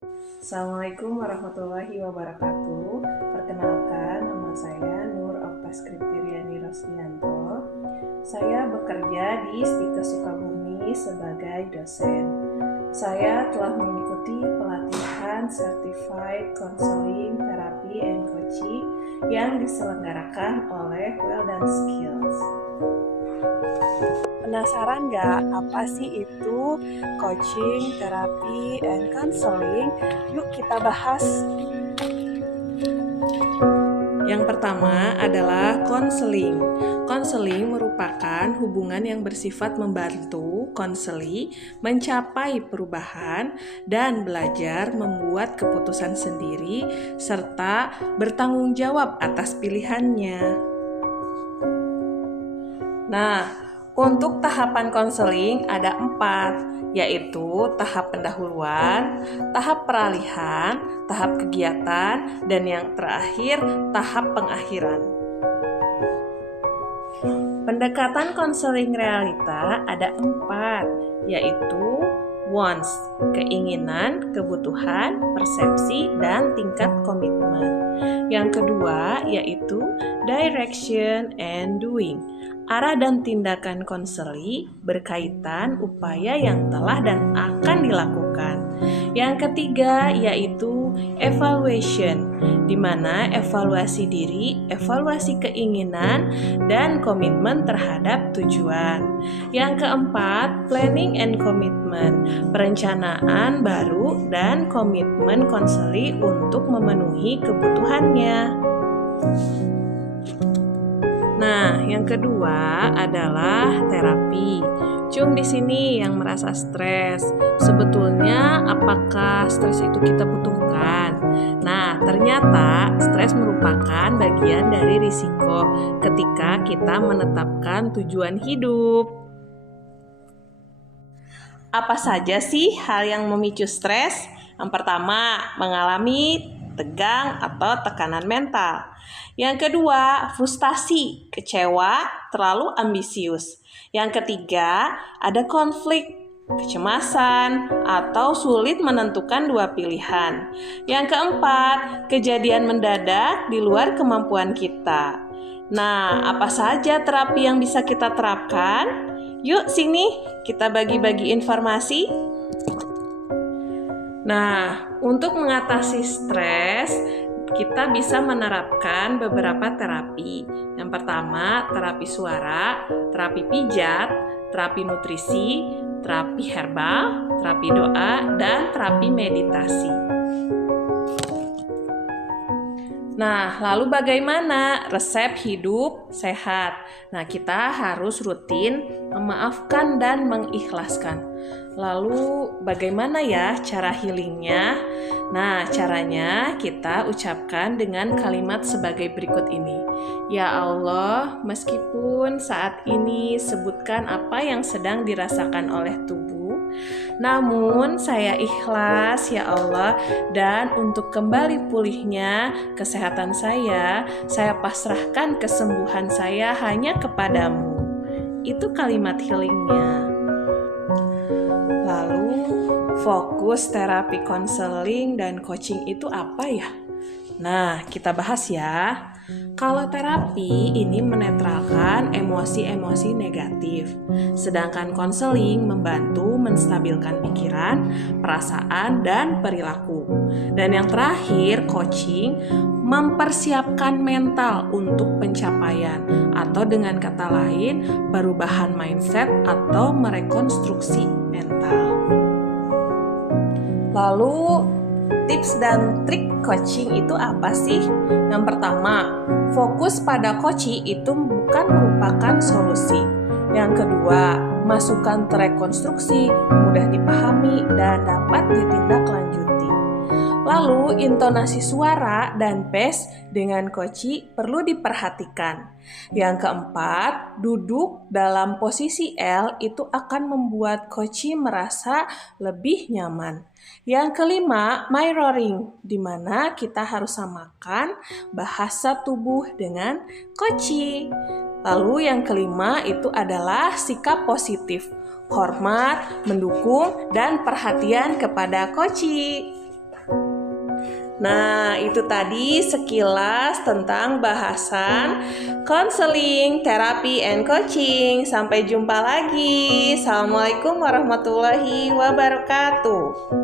Assalamualaikum warahmatullahi wabarakatuh. Perkenalkan, nama saya Nur Oktaskriptiriani Rosdianto. Saya bekerja di Stika Sukabumi sebagai dosen. Saya telah mengikuti pelatihan Certified Counseling, Therapy, and Coaching yang diselenggarakan oleh Well Done Skills. Penasaran nggak apa sih itu coaching, terapi, and counseling? Yuk kita bahas. Yang pertama adalah konseling. Konseling merupakan hubungan yang bersifat membantu konseli mencapai perubahan dan belajar membuat keputusan sendiri serta bertanggung jawab atas pilihannya. Nah, untuk tahapan konseling ada 4, yaitu tahap pendahuluan, tahap peralihan, tahap kegiatan, dan yang terakhir tahap pengakhiran. Pendekatan konseling realita ada 4, yaitu wants, keinginan, kebutuhan, persepsi, dan tingkat komitmen. Yang kedua yaitu direction and doing, arah dan tindakan konseli berkaitan upaya yang telah dan akan dilakukan. Yang ketiga yaitu evaluation, di mana evaluasi diri, evaluasi keinginan, dan komitmen terhadap tujuan. Yang keempat, planning and commitment, perencanaan baru dan komitmen konseli untuk memenuhi kebutuhannya. Nah, yang kedua adalah terapi. Cung di sini yang merasa stres. Sebetulnya apakah stres itu kita butuhkan? Nah, ternyata stres merupakan bagian dari risiko ketika kita menetapkan tujuan hidup. Apa saja sih hal yang memicu stres? Yang pertama, mengalami tegang atau tekanan mental. Yang kedua, frustasi, kecewa, terlalu ambisius. Yang ketiga, ada konflik, kecemasan, atau sulit menentukan dua pilihan. Yang keempat, kejadian mendadak di luar kemampuan kita. Nah, apa saja terapi yang bisa kita terapkan? Yuk sini kita bagi-bagi informasi. Nah, untuk mengatasi stres, kita bisa menerapkan beberapa terapi. Yang pertama, terapi suara, terapi pijat, terapi nutrisi, terapi herbal, terapi doa, dan terapi meditasi. Nah, lalu bagaimana resep hidup sehat? Nah, kita harus rutin memaafkan dan mengikhlaskan. Lalu bagaimana ya cara healingnya? Nah, caranya kita ucapkan dengan kalimat sebagai berikut ini. Ya Allah, meskipun saat ini sebutkan apa yang sedang dirasakan oleh tubuh, namun saya ikhlas ya Allah, dan untuk kembali pulihnya kesehatan saya pasrahkan kesembuhan saya hanya kepadamu. Itu kalimat healingnya. Lalu fokus terapi konseling dan coaching itu apa ya? Nah, kita bahas ya. Kalau terapi ini menetralkan emosi-emosi negatif, sedangkan konseling membantu menstabilkan pikiran, perasaan, dan perilaku. Dan yang terakhir, coaching mempersiapkan mental untuk pencapaian, atau dengan kata lain, perubahan mindset atau merekonstruksi mental. Lalu tips dan trik coaching itu apa sih? Yang pertama, fokus pada coaching itu bukan merupakan solusi. Yang kedua, masukan terekonstruksi, mudah dipahami dan dapat ditindaklanjuti. Lalu, intonasi suara dan pace dengan coaching perlu diperhatikan. Yang keempat, duduk dalam posisi L itu akan membuat coaching merasa lebih nyaman. Yang kelima, mirroring, di mana kita harus samakan bahasa tubuh dengan coaching. Lalu yang kelima itu adalah sikap positif, hormat, mendukung, dan perhatian kepada coaching. Nah, itu tadi sekilas tentang bahasan konseling, terapi, and coaching. Sampai jumpa lagi. Assalamualaikum warahmatullahi wabarakatuh.